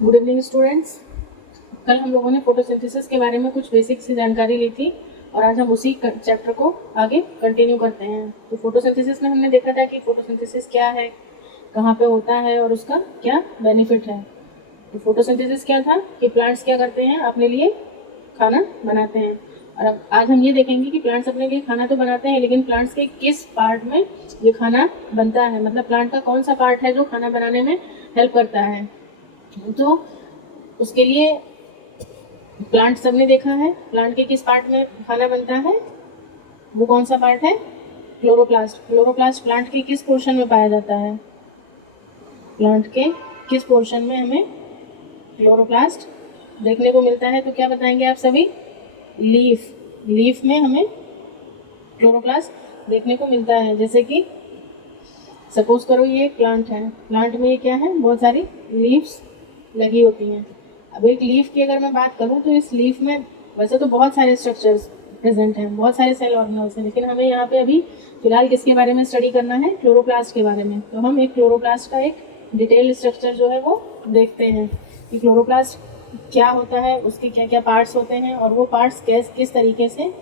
Good evening students. कल हम लोगों ने फोटोसिंथेसिस के बारे में कुछ बेसिक सी जानकारी ली थी और आज हम उसी चैप्टर को आगे कंटिन्यू करते हैं। तो फोटोसिंथेसिस में हमने देखा था कि फोटोसिंथेसिस क्या है, कहाँ पे होता है और उसका क्या बेनिफिट है। तो फोटोसिंथेसिस क्या था कि प्लांट्स क्या करते हैं, अपने लिए खाना बनाते हैं। और अब आज हम ये देखेंगे कि प्लांट्स अपने लिए खाना तो बनाते हैं, लेकिन प्लांट्स के किस पार्ट में ये खाना बनता है, मतलब प्लांट का कौन सा पार्ट है जो खाना बनाने में हेल्प करता है। तो उसके लिए प्लांट सबने देखा है, प्लांट के किस पार्ट में खाना बनता है, वो कौन सा पार्ट है, क्लोरोप्लास्ट। क्लोरोप्लास्ट प्लांट के किस पोर्शन में पाया जाता है, प्लांट के किस पोर्शन में हमें क्लोरोप्लास्ट देखने को मिलता है। तो क्या बताएंगे आप सभी, लीफ। लीफ में हमें क्लोरोप्लास्ट देखने को मिलता है। जैसे कि सपोज करो ये एक प्लांट है, प्लांट में ये क्या है, बहुत सारी लीव्स लगी होती हैं। अब एक लीफ की अगर मैं बात करूं तो इस लीफ में वैसे तो बहुत सारे स्ट्रक्चर्स प्रेजेंट हैं, बहुत सारे सेल ऑर्गेनल्स हैं, लेकिन हमें यहाँ पे अभी फिलहाल किसके बारे में स्टडी करना है, क्लोरोप्लास्ट के बारे में। तो हम एक क्लोरोप्लास्ट का एक डिटेल स्ट्रक्चर जो है वो देखते हैं कि क्लोरोप्लास्ट क्या होता है, उसके क्या क्या पार्ट्स होते हैं और वो पार्ट्स किस तरीके से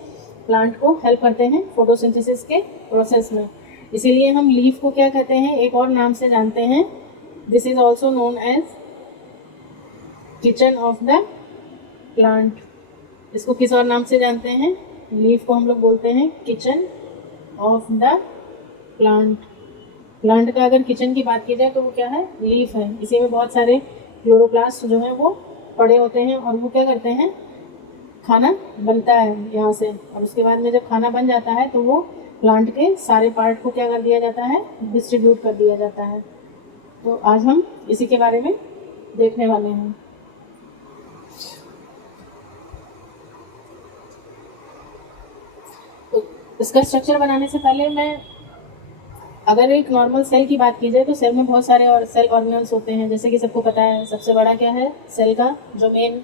प्लांट को हेल्प करते हैं फोटोसिंथेसिस के प्रोसेस में। इसीलिए हम लीफ को क्या कहते हैं, एक और नाम से जानते हैं, this is also known as kitchen of the plant. इसको किस और नाम से जानते हैं, लीफ को हम लोग बोलते हैं kitchen of the plant. Plant का अगर किचन की बात की जाए तो वो क्या है, लीफ है। इसी में बहुत सारे क्लोरोप्लास्ट जो है वो पड़े होते हैं और वो क्या करते हैं, खाना बनता है यहाँ से। और उसके बाद में जब खाना बन जाता है तो वो प्लांट के सारे पार्ट को क्या कर दिया जाता है, डिस्ट्रीब्यूट कर दिया जाता है। तो आज हम इसी के बारे में देखने वाले हैं। तो इसका स्ट्रक्चर बनाने से पहले मैं अगर एक नॉर्मल सेल की बात की जाए तो सेल में बहुत सारे और सेल ऑर्गेनल्स होते हैं। जैसे कि सबको पता है सबसे बड़ा क्या है, सेल का जो मेन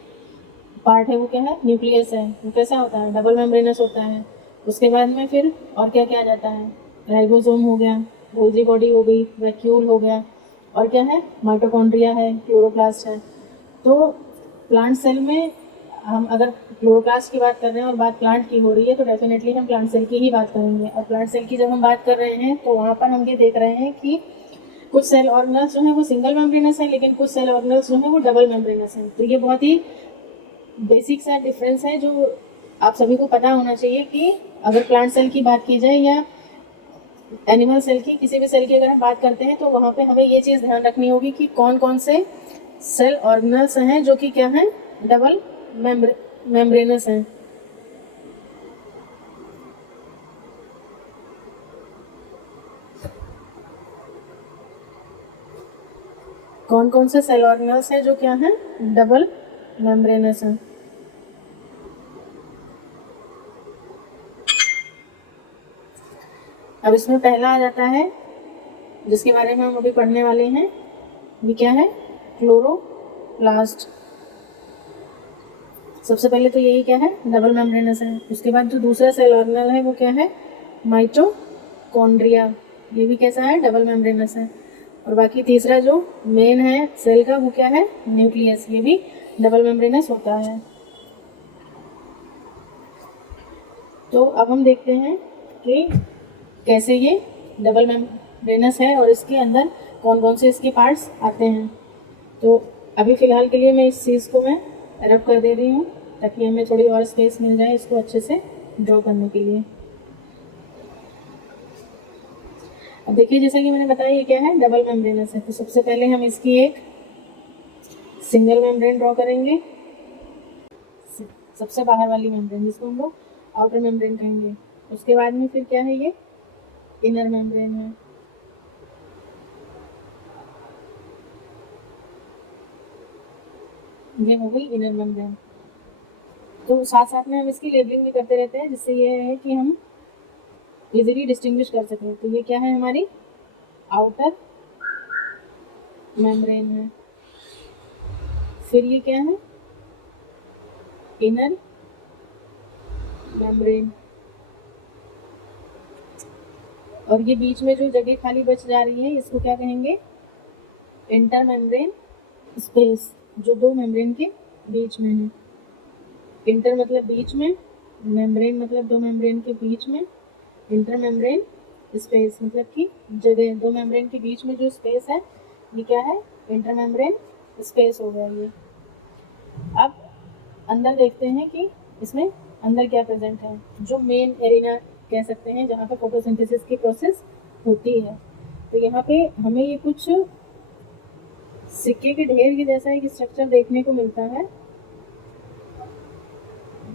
पार्ट है वो क्या है, न्यूक्लियस है। वो कैसा होता है, डबल मेम्ब्रेनस होता है। उसके बाद में फिर और क्या क्या आ जाता है, राइबोसोम हो गया, गोल्जी बॉडी हो गई, वैक्यूल हो गया, और क्या है, माइटोकॉन्ड्रिया है, क्लोरोप्लास्ट है। तो प्लांट सेल में हम अगर क्लोरोप्लास्ट की बात कर रहे हैं और बात प्लांट की हो रही है तो डेफिनेटली हम प्लांट सेल की ही बात करेंगे। और प्लांट सेल की जब हम बात कर रहे हैं तो वहाँ पर हम ये देख रहे हैं कि कुछ सेल ऑर्गेनल्स जो है वो सिंगल मेम्ब्रेनस है, लेकिन कुछ सेल ऑर्गेनल्स जो है वो डबल मेम्ब्रेनस है। तो ये बहुत ही बेसिक सा डिफरेंस है जो आप सभी को पता होना चाहिए कि अगर प्लांट सेल की बात की जाए या एनिमल सेल की, किसी भी सेल की अगर हम बात करते हैं तो वहाँ पे हमें ये चीज़ ध्यान रखनी होगी कि कौन कौन से सेल ऑर्गेनल्स हैं जो कि क्या हैं, डबल मेम्ब्रेनस हैं। कौन कौन से सेल ऑर्गेनल्स हैं जो क्या हैं, डबल मेम्ब्रेनस हैं। अब इसमें पहला आ जाता है जिसके बारे में हम अभी पढ़ने वाले हैं, ये क्या है, क्लोरोप्लास्ट। सबसे पहले तो यही क्या है, डबल मेम्ब्रेनस है। उसके बाद जो दूसरा सेल ऑर्गेनल है वो क्या है, माइटोकॉन्ड्रिया। ये भी कैसा है, डबल मेम्ब्रेनस है। और बाकी तीसरा जो मेन है सेल का वो क्या है, न्यूक्लियस। ये भी डबल मेम्ब्रेनस होता है। तो अब हम देखते हैं कि कैसे ये डबल मेम्ब्रेनस है और इसके अंदर कौन कौन से इसके पार्ट्स आते हैं। तो अभी फ़िलहाल के लिए मैं इस चीज़ को मैं रब कर दे रही हूँ ताकि हमें थोड़ी और स्पेस मिल जाए इसको अच्छे से ड्रॉ करने के लिए। अब देखिए जैसा कि मैंने बताया ये क्या है, डबल मेम्ब्रेनस है। तो सबसे पहले हम इसकी एक सिंगल मेम्ब्रेन ड्रॉ करेंगे, सबसे बाहर वाली मेम्ब्रेन जिसको हम लोग आउटर मेम्ब्रेन कहेंगे। उसके बाद में फिर क्या है, ये इनर मेम्ब्रेन है। ये हो गई इनर मेम्ब्रेन। तो साथ साथ में हम इसकी लेबलिंग भी करते रहते हैं जिससे ये है कि हम इजीली डिस्टिंग्विश कर सकें। तो ये क्या है, हमारी आउटर मेम्ब्रेन है। फिर ये क्या है, इनर मेम्ब्रेन। और ये बीच में जो जगह खाली बच जा रही है इसको क्या कहेंगे, इंटर मेम्ब्रेन स्पेस। जो दो मेम्ब्रेन के बीच में है। इंटर मतलब बीच में, मेम्ब्रेन मतलब दो मेम्ब्रेन के बीच में, इंटर मेम्ब्रेन स्पेस मतलब कि जगह, दो मेम्ब्रेन के बीच में जो स्पेस है ये क्या है, इंटर मेम्ब्रेन स्पेस हो गया ये। अब अंदर देखते हैं कि इसमें अंदर क्या प्रेजेंट है, जो मेन एरिना कह सकते हैं जहाँ पे फोटोसिंथेसिस की प्रोसेस होती है। तो यहाँ पे हमें ये कुछ सिक्के के ढेर के जैसा एक स्ट्रक्चर देखने को मिलता है।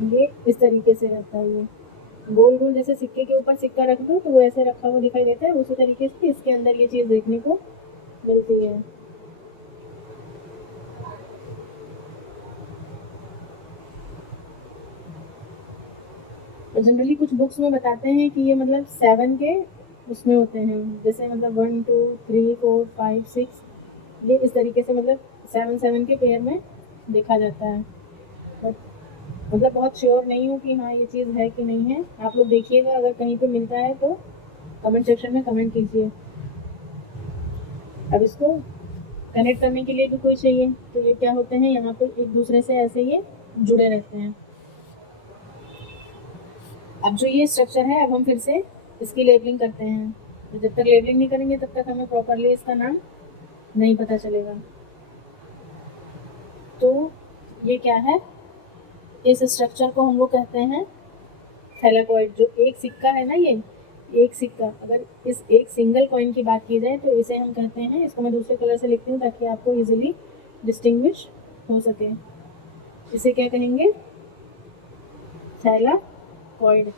ये इस तरीके से रहता है, ये गोल गोल जैसे सिक्के के ऊपर सिक्का रख दो तो वो ऐसे रखा हुआ दिखाई देता है, उसी तरीके से इसके अंदर ये चीज़ देखने को मिलती है। तो जनरली कुछ बुक्स में बताते हैं कि ये मतलब 7 के उसमें होते हैं, जैसे मतलब 1 2 3 4 5 6, ये इस तरीके से मतलब 7 के पेयर में देखा जाता है। बट मतलब बहुत श्योर नहीं हूँ कि हाँ ये चीज़ है कि नहीं है, आप लोग देखिएगा, अगर कहीं पे मिलता है तो कमेंट सेक्शन में कमेंट कीजिए। अब इसको कनेक्ट करने के लिए भी कोई चाहिए, तो ये क्या होते हैं, यहाँ पे एक दूसरे से ऐसे ये जुड़े रहते हैं। अब जो ये स्ट्रक्चर है, अब हम फिर से इसकी लेबलिंग करते हैं। तो जब तक लेबलिंग नहीं करेंगे तब तक हमें प्रॉपरली इसका नाम नहीं पता चलेगा। तो ये क्या है, इस स्ट्रक्चर को हम लोग कहते हैं थैलेकॉइड। जो एक सिक्का है ना, ये एक सिक्का, अगर इस एक सिंगल कॉइन की बात की जाए तो इसे हम कहते हैं, इसको मैं दूसरे कलर से लिखती हूँ ताकि आपको इजीली डिस्टिंग्विश हो सके। इसे क्या कहेंगे, थैलाकॉइड।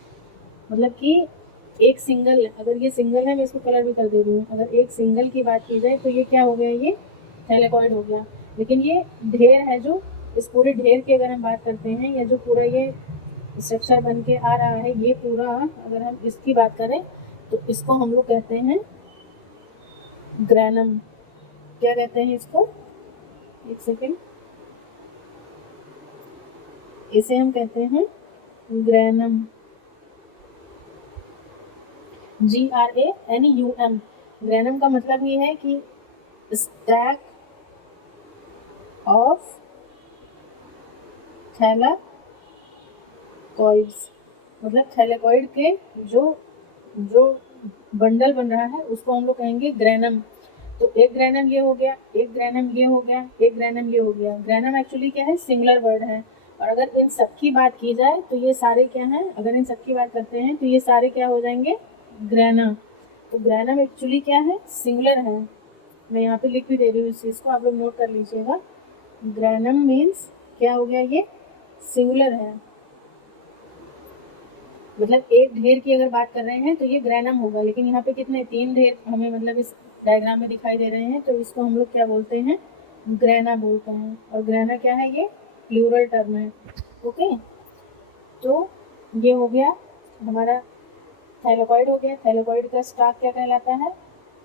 मतलब कि एक सिंगल, अगर ये सिंगल है, मैं इसको कलर भी कर दे रही हूँ, अगर एक सिंगल की बात की जाए तो ये क्या हो गया, ये थैलेकॉइड हो गया। लेकिन ये ढेर है, जो इस पूरे ढेर की अगर हम बात करते हैं, या जो पूरा ये स्ट्रक्चर बन के आ रहा है, ये पूरा अगर हम इसकी बात करें तो इसको हम लोग कहते हैं ग्रैनम। क्या कहते हैं इसको, एक सेकेंड, इसे हम कहते हैं ग्रैनम, GRANUM। ग्रैनम का मतलब ये है कि स्टैक ऑफ थैलाकॉइड्स, मतलब थैलेकॉइड के जो जो बंडल बन रहा है उसको हम लोग कहेंगे ग्रैनम। तो एक ग्रैनम ये हो गया, एक ग्रैनम ये हो गया, एक ग्रैनम ये हो गया। ग्रैनम एक्चुअली क्या है, सिंगुलर वर्ड है। और अगर इन सब की बात की जाए तो ये सारे क्या हैं, अगर इन सब की बात करते हैं तो ये सारे क्या हो जाएंगे, ग्रैना। तो ग्रैनम एक्चुअली क्या है, सिंगुलर है। मैं यहाँ पे लिख भी दे रही हूँ इस चीज़ को, आप लोग नोट कर लीजिएगा। ग्रैनम मीन्स क्या हो गया, ये सिंगुलर है। मतलब एक ढेर की अगर बात कर रहे हैं तो ये ग्रैनम होगा, लेकिन यहाँ पे कितने, 3 ढेर हमें मतलब इस डायग्राम में दिखाई दे रहे हैं, तो इसको हम लोग क्या बोलते हैं, ग्रैना बोलते हैं। और ग्रैना क्या है, ये प्लूरल टर्म है। ओके, तो ये हो गया हमारा थैलेकॉइड हो गया। थैलेकॉइड का स्टाक क्या कहलाता है,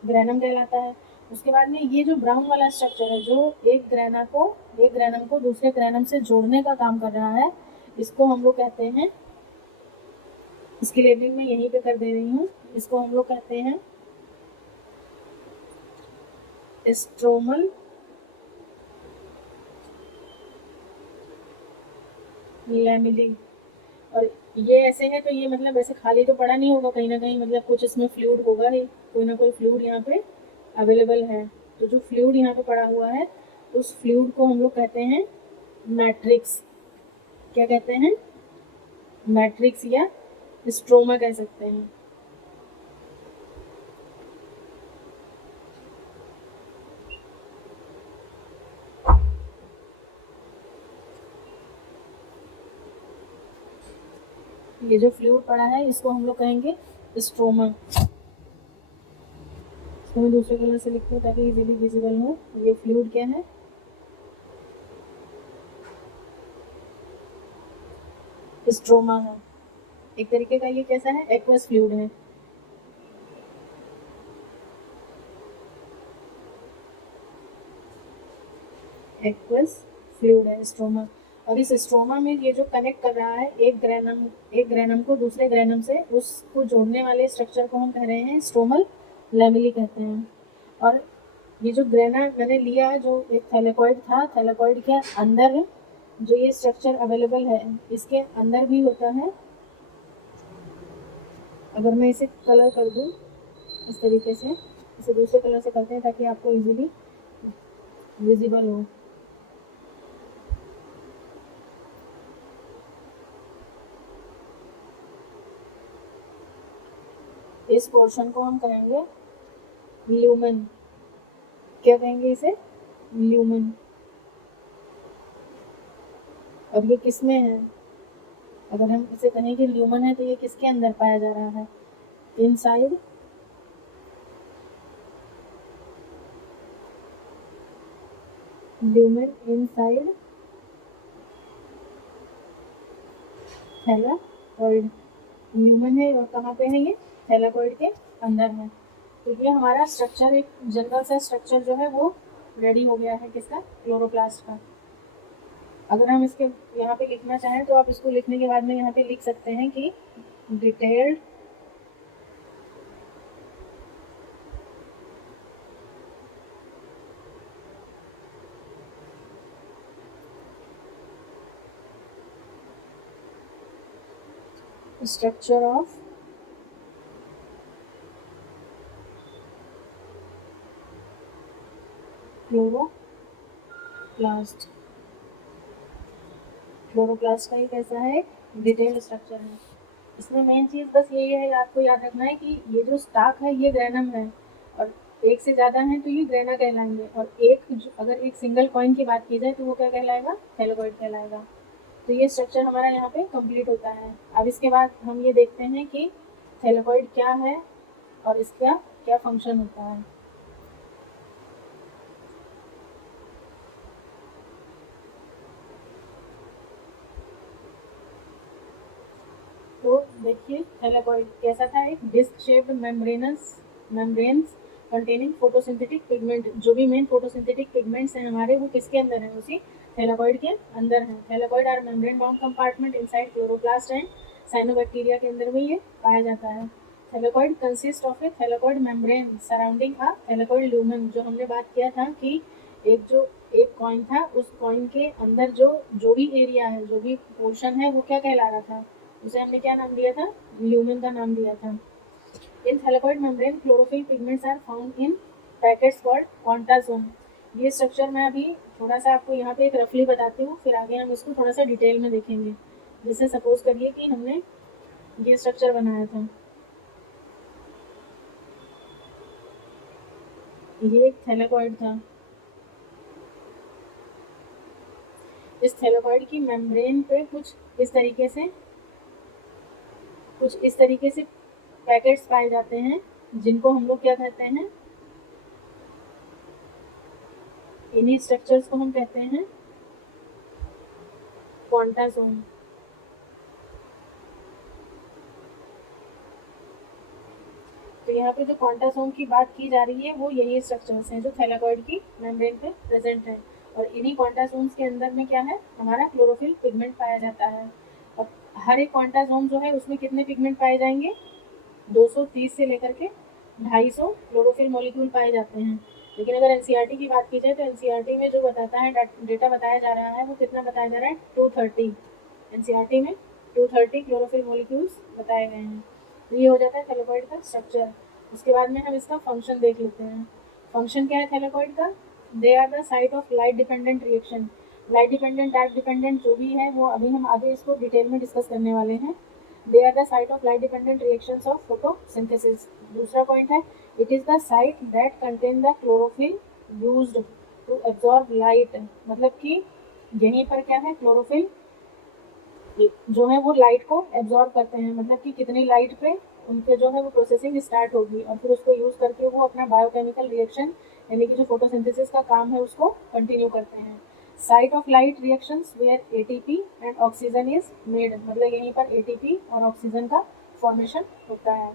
ग्रैनम कहलाता है। उसके बाद में ये जो ब्राउन वाला स्ट्रक्चर है, जो एक ग्रैनम को दूसरे ग्रैनम से जोड़ने का काम कर रहा है, इसको हम लोग कहते हैं, इसकी लेबलिंग मैं यहीं पे कर दे रही हूँ, इसको हम लोग कहते हैं स्ट्रोमल लैमिली। और ये ऐसे है तो ये मतलब ऐसे खाली तो पड़ा नहीं होगा, कहीं ना कहीं मतलब कुछ इसमें फ्लूइड होगा ही, कोई ना कोई फ्लूइड यहाँ पे अवेलेबल है। तो जो फ्लूइड यहाँ पे पड़ा हुआ है, उस फ्लूइड को हम लोग कहते हैं मैट्रिक्स। क्या कहते हैं, मैट्रिक्स या स्ट्रोमा कह सकते हैं। ये जो फ्लूइड पड़ा है इसको हम लोग कहेंगे स्ट्रोमा। इसको मैं दूसरे कलर से लिखती हूँ ताकि इजीली विजिबल हो। ये फ्लूइड क्या है, स्ट्रोमा है। एक तरीके का ये कैसा है, एक्वस फ्लूइड है। एक्वस फ्लूइड है स्ट्रोमा। और इस स्ट्रोमा में ये जो कनेक्ट कर रहा है एक ग्रैनम को दूसरे ग्रैनम से, उसको जोड़ने वाले स्ट्रक्चर को हम कह रहे हैं स्ट्रोमल लैमिली कहते हैं। और ये जो ग्रेना मैंने लिया जो एक थैलेकॉइड था, थैलेकॉइड के अंदर जो ये स्ट्रक्चर अवेलेबल है इसके अंदर भी होता है। अगर मैं इसे कलर कर दूं इस तरीके से, इसे दूसरे कलर से करते हैं ताकि आपको इजीली विजिबल हो। इस पोर्शन को हम कहेंगे ल्यूमेन। क्या कहेंगे इसे? ल्यूमेन। और ये किस में है? अगर हम इसे कहें कि ल्यूमेन है तो ये किसके अंदर पाया जा रहा है? Inside lumen, inside thylakoid. Lumen है और कहाँ पे है ये? थैलाकॉइड के अंदर है। तो ये हमारा स्ट्रक्चर, एक जनरल सा स्ट्रक्चर जो है वो रेडी हो गया है। किसका? क्लोरोप्लास्ट का। अगर हम इसके यहाँ पे लिखना चाहें तो आप इसको लिखने के बाद में यहाँ पे लिख सकते हैं कि detailed structure of chloroplast. Chloroplast का ही कैसा है? डिटेल्ड स्ट्रक्चर है। इसमें मेन चीज़ बस यही है, आपको याद रखना है कि ये जो स्टाक है ये ग्रेनम है, और एक से ज़्यादा है तो ये ग्रेना कहलाएंगे, और अगर एक सिंगल कॉइन की बात की जाए तो वो क्या कहलाएगा? थैलेकॉइड कहलाएगा। तो ये स्ट्रक्चर हमारा यहाँ पे कंप्लीट होता है। अब इसके बाद हम ये देखते हैं कि थैलेकॉइड क्या है और इसका क्या फंक्शन होता है। तो देखिए थैलेकॉइड कैसा था? एक disc shaped membranes containing photosynthetic pigment. जो भी मेन फोटोसिंथेटिक पिगमेंट्स हैं हमारे वो किसके अंदर है? उसी थैलेकॉइड के अंदर है। Thylakoid are membrane bound compartment inside chloroplast and cyanobacteria के अंदर में ये पाया जाता है। Thylakoid consist of a thylakoid membrane surrounding a thylakoid lumen. जो हमने बात किया था कि एक कॉइन था, उस कॉइन के अंदर जो भी एरिया है, जो भी पोर्शन है वो क्या कहला रहा था? उसे हमने क्या नाम दिया था? ल्यूमेन का नाम दिया था। In thylakoid membrane chlorophyll pigments are found in packets called quantasome. ये स्ट्रक्चर मैं अभी थोड़ा सा आपको यहाँ पे एक रफली बताती हूँ, फिर आगे हम इसको थोड़ा सा डिटेल में देखेंगे। जैसे सपोज करिए कि हमने ये स्ट्रक्चर बनाया था, ये एक थैलेकॉइड था। इस थैलेकॉइड की मेम्ब्रेन पे कुछ इस तरीके से पैकेट्स पाए जाते हैं, जिनको हम लोग क्या कहते हैं? इन्हीं स्ट्रक्चर्स को हम कहते हैं क्वांटासोम। तो यहाँ पे जो क्वांटासोम की बात की जा रही है वो यही स्ट्रक्चर्स हैं जो थैलेकॉइड की मेम्ब्रेन पे प्रेजेंट है। और इन्हीं क्वांटासोम्स के अंदर में क्या है? हमारा क्लोरोफिल पिगमेंट पाया जाता है। और हर एक क्वांटासोम जो है उसमें कितने पिगमेंट पाए जाएंगे? 230 से लेकर के 250 क्लोरोफिल मॉलिक्यूल पाए जाते हैं। लेकिन अगर एनसीईआरटी की बात की जाए तो एनसीईआरटी में जो बताता है डेटा बताया जा रहा है वो कितना बताया जा रहा है? 230। एनसीईआरटी में 230 क्लोरोफिल मॉलिक्यूल्स बताए गए हैं। तो ये हो जाता है थैलेकॉइड का स्ट्रक्चर। उसके बाद में हम इसका फंक्शन देख लेते हैं। फंक्शन क्या है थैलेकॉइड का? They are the site of light dependent reaction. Light dependent, dark dependent जो भी है वो अभी हम आगे इसको डिटेल में डिस्कस करने वाले हैं। They are the site of light dependent reactions of photosynthesis. दूसरा पॉइंट है it is the site that contain the chlorophyll used to absorb light. मतलब कि यहीं पर क्या है? क्लोरोफिल जो है वो लाइट को एब्जॉर्ब करते हैं। मतलब कि कितनी लाइट पे उनके जो है वो प्रोसेसिंग स्टार्ट होगी और फिर उसको यूज करके वो अपना बायोकेमिकल रिएक्शन यानी कि जो फोटोसिंथेसिस का काम है उसको कंटिन्यू करते हैं। Site of light reactions where ATP and oxygen is made. मतलब यहीं पर एटीपी और ऑक्सीजन का फॉर्मेशन होता है।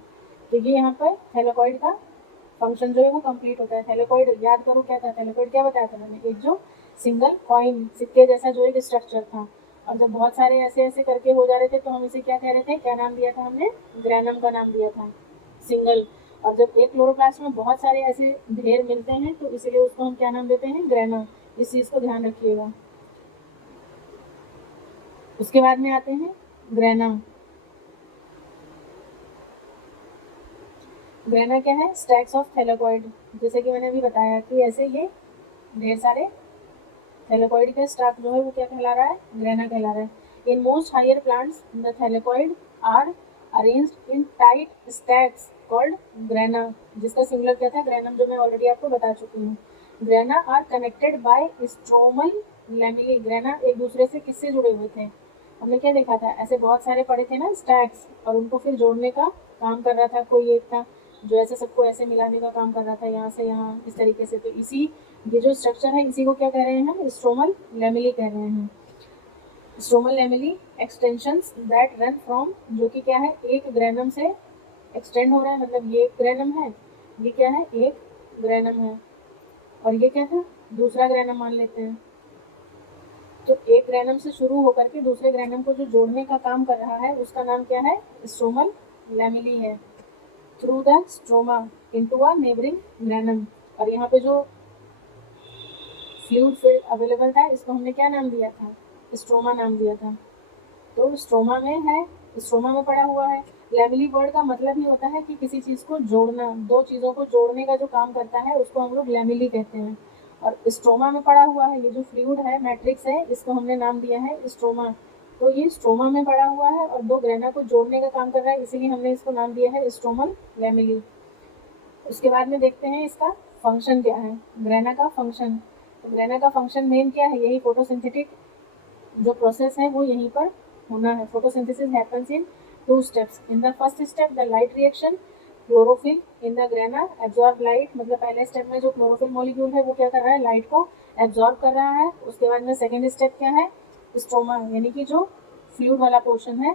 तो ये यहाँ पर थैलेकॉइड का फंक्शन जो है वो कंप्लीट होता है। थैलेकॉइड याद करो क्या था? थैलेकॉइड क्या बताया था मैंने? एक जो सिंगल कॉइन, सिक्के जैसा जो एक स्ट्रक्चर था, और जब बहुत सारे ऐसे ऐसे करके हो जा रहे थे तो हम इसे क्या कह रहे थे? क्या नाम दिया था हमने? ग्रेनम का नाम दिया था, सिंगल। और जब एक क्लोरोप्लास्ट में बहुत सारे ऐसे ढेर मिलते हैं तो इसीलिए उसको हम क्या नाम देते हैं, ग्रेना। इस चीज़ को ध्यान रखिएगा। उसके बाद में आते हैं ग्रेना। ग्रेना क्या है, स्टैक्स ऑफ थैलेकॉइड। जैसे कि मैंने अभी बताया कि ऐसे ये ढेर सारे थैलेकॉइड का स्टैक जो है वो क्या कहला रहा है, ग्रेना कहला रहा है। In most higher plants the thylakoid are arranged in tight stacks called grana, जिसका सिंगुलर क्या था, ग्रेनम, जो मैं ऑलरेडी आपको बता चुकी हूँ। Grana are connected by stromal lamellae. Grana एक दूसरे से किससे जुड़े हुए थे, हमने क्या देखा था, ऐसे बहुत सारे पड़े थे ना स्टैक्स, और उनको फिर जोड़ने का काम कर रहा था कोई एक था, जो ऐसे सबको ऐसे मिलाने का काम कर रहा था, यहाँ से यहाँ इस तरीके से। तो इसी ये जो स्ट्रक्चर है इसी को क्या कह रहे हैं हम, स्ट्रोमल लैमिली कह रहे हैं। Stromal lamellae extensions that run from, जो कि क्या है, एक ग्रेनम से एक्सटेंड हो रहा है, मतलब ये एक ग्रेनम है, ये क्या है, एक ग्रेनम है, और ये क्या था, दूसरा ग्रेनम मान लेते हैं। तो एक ग्रेनम से शुरू होकर के दूसरे ग्रेनम को जो जोड़ने का काम कर रहा है उसका नाम क्या है, स्ट्रोमल लैमिली है। Through the stroma into a neighbouring granum. और यहाँ पे जो फ्लूइड फील्ड अवेलेबल था इसको हमने क्या नाम दिया था, स्ट्रोमा नाम दिया था। तो स्ट्रोमा में है, स्ट्रोमा में पड़ा हुआ है। लैमिली वर्ड का मतलब ही होता है कि किसी चीज़ को जोड़ना, दो चीज़ों को जोड़ने का जो काम करता है उसको हम लोग लैमिली कहते हैं। और स्ट्रोमा में पड़ा हुआ है, ये जो फ्लूइड है, मैट्रिक्स है, इसको हमने नाम दिया है स्ट्रोमा। तो ये स्ट्रोमा में पड़ा हुआ है और दो ग्रेना को जोड़ने का काम कर रहा है, इसीलिए हमने इसको नाम दिया है स्ट्रोमल लैमिली। उसके बाद में देखते हैं इसका फंक्शन क्या है, ग्रेना का फंक्शन। तो ग्रेना का फंक्शन मेन क्या है, यही फोटोसिंथेटिक जो प्रोसेस है वो यहीं पर होना है। Photosynthesis happens in two steps. In the first step the light reaction, chlorophyll in the grana absorb light, मतलब पहले स्टेप में जो क्लोरोफिल मॉलिक्यूल है वो क्या कर रहा है, लाइट को एब्जॉर्ब कर रहा है। उसके बाद में सेकेंड स्टेप क्या है, स्ट्रोमा, यानी कि जो फ्लूइड वाला पोर्शन है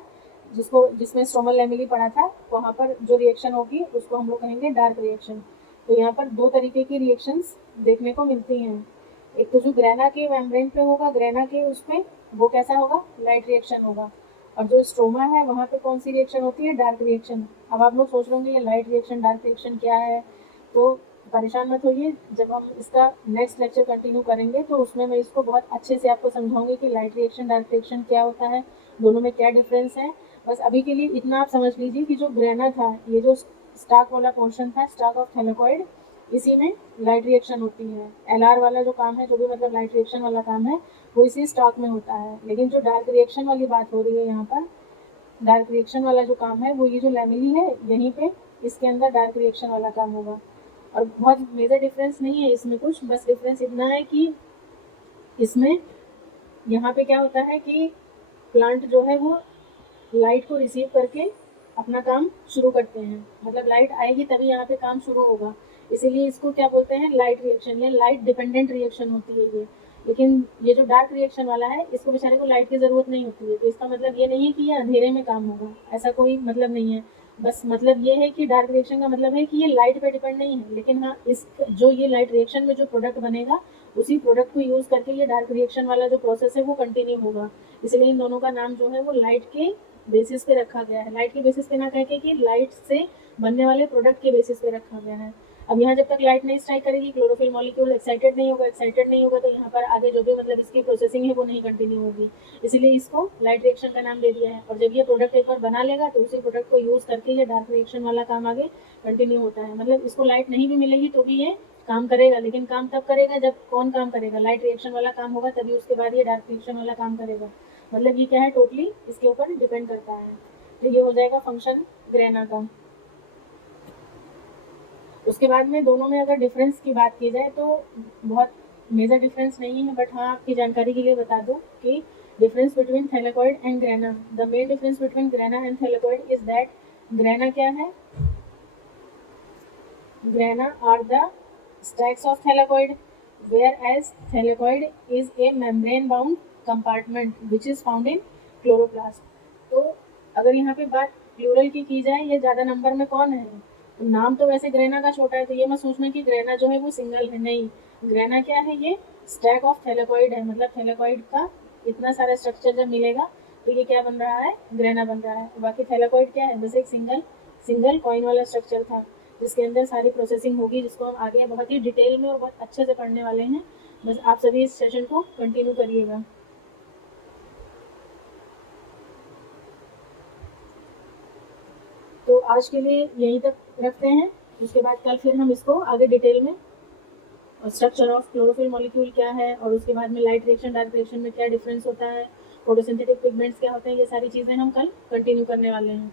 जिसको जिसमें स्ट्रोमल लैमिली पड़ा था, वहाँ पर जो रिएक्शन होगी उसको हम लोग कहेंगे डार्क रिएक्शन। तो यहाँ पर दो तरीके की रिएक्शंस देखने को मिलती हैं। एक तो जो ग्रेना के मेम्ब्रेन पे होगा, ग्रेना के उसमें, वो कैसा होगा, लाइट रिएक्शन होगा। और जो स्ट्रोमा है वहाँ पे कौन सी रिएक्शन होती है, डार्क रिएक्शन। अब आप लोग सोच रहे होंगे ये लाइट रिएक्शन डार्क रिएक्शन क्या है, तो परेशान मत होइए, जब हम इसका नेक्स्ट लेक्चर कंटिन्यू करेंगे तो उसमें मैं इसको बहुत अच्छे से आपको समझाऊंगी कि लाइट रिएक्शन डार्क रिएक्शन क्या होता है, दोनों में क्या डिफरेंस है। बस अभी के लिए इतना आप समझ लीजिए कि जो ग्रेना था, ये जो स्टार्क वाला पोर्शन था, स्टार्क ऑफ थैलेकॉइड, इसी में लाइट रिएक्शन होती है। एलआर वाला जो काम है, जो भी मतलब लाइट रिएक्शन वाला काम है, वो इसी स्टॉक में होता है। लेकिन जो डार्क रिएक्शन वाली बात हो रही है यहाँ पर, डार्क रिएक्शन वाला जो काम है वो ये जो लैमिली है यहीं पे, इसके अंदर डार्क रिएक्शन वाला काम होगा। और बहुत मेजर डिफरेंस नहीं है इसमें कुछ, बस डिफरेंस इतना है कि इसमें यहाँ पे क्या होता है कि प्लांट जो है वो लाइट को रिसीव करके अपना काम शुरू करते हैं, मतलब लाइट आएगी तभी यहाँ पे काम शुरू होगा। इसीलिए इसको क्या बोलते हैं, लाइट रिएक्शन या लाइट डिपेंडेंट रिएक्शन होती है ये। लेकिन ये जो डार्क रिएक्शन वाला है इसको बेचारे को लाइट की ज़रूरत नहीं होती है, तो इसका मतलब ये नहीं है कि ये अंधेरे में काम होगा, ऐसा कोई मतलब नहीं है। बस मतलब ये है कि डार्क रिएक्शन का मतलब है कि ये लाइट पे डिपेंड नहीं है, लेकिन हाँ इस जो ये लाइट रिएक्शन में जो प्रोडक्ट बनेगा उसी प्रोडक्ट को यूज़ करके ये डार्क रिएक्शन वाला जो प्रोसेस है वो कंटिन्यू होगा। इसलिए इन दोनों का नाम जो है वो लाइट के बेसिस पे रखा गया है, लाइट के बेसिस पे ना कह के कि लाइट से बनने वाले प्रोडक्ट के बेसिस पे रखा गया है। अब यहाँ जब तक लाइट नहीं स्ट्राइक करेगी, क्लोरोफिल मॉलिक्यूल एक्साइटेड नहीं होगा, एक्साइटेड नहीं होगा, तो यहाँ पर आगे जो भी मतलब इसकी प्रोसेसिंग है वो नहीं कंटिन्यू होगी, इसीलिए इसको लाइट रिएक्शन का नाम दे दिया है। और जब ये प्रोडक्ट एक बार बना लेगा तो उसी प्रोडक्ट को यूज़ करके ये डार्क रिएक्शन वाला काम आगे कंटिन्यू होता है। मतलब इसको लाइट नहीं भी मिलेगी तो भी ये काम करेगा, लेकिन काम तब करेगा जब कौन काम करेगा, लाइट रिएक्शन वाला काम होगा, तभी उसके बाद ये डार्क रिएक्शन वाला काम करेगा। मतलब ये क्या है, टोटली इसके ऊपर डिपेंड करता है। तो ये हो जाएगा फंक्शन ग्रेना का। उसके बाद में दोनों में अगर डिफरेंस की बात की जाए तो बहुत मेजर डिफरेंस नहीं है, बट हाँ आपकी जानकारी के लिए बता दूं कि difference between thylakoid and grana, the main difference between grana and thylakoid is that grana क्या है, grana are the stacks of thylakoid, whereas thylakoid is a membrane bound compartment which is found in chloroplast। तो अगर यहाँ पे बात plural की जाए, ये ज़्यादा नंबर में कौन है, तो नाम तो वैसे ग्रेना का छोटा है, तो ये मत सोचना कि ग्रेना जो है वो सिंगल है, नहीं। ग्रेना क्या है, ये स्टैक ऑफ थैलेकॉइड है, मतलब थैलेकॉइड का इतना सारा स्ट्रक्चर जब मिलेगा तो ये क्या बन रहा है, ग्रेना बन रहा है। बाकी थैलेकॉइड क्या है, बस एक सिंगल कॉइन वाला स्ट्रक्चर था। जिसके अंदर सारी प्रोसेसिंग होगी, जिसको हम आगे बहुत ही डिटेल में और बहुत अच्छे से पढ़ने वाले हैं। बस आप सभी इस सेशन को कंटिन्यू करिएगा। तो आज के लिए यहीं तक रखते हैं। उसके बाद कल फिर हम इसको आगे डिटेल में, स्ट्रक्चर ऑफ क्लोरोफिल मॉलिक्यूल क्या है, और उसके बाद में लाइट रिएक्शन डार्क रिएक्शन में क्या डिफरेंस होता है, फोटोसिंथेटिक पिगमेंट्स क्या होते हैं, ये सारी चीज़ें हम कल कंटिन्यू करने वाले हैं।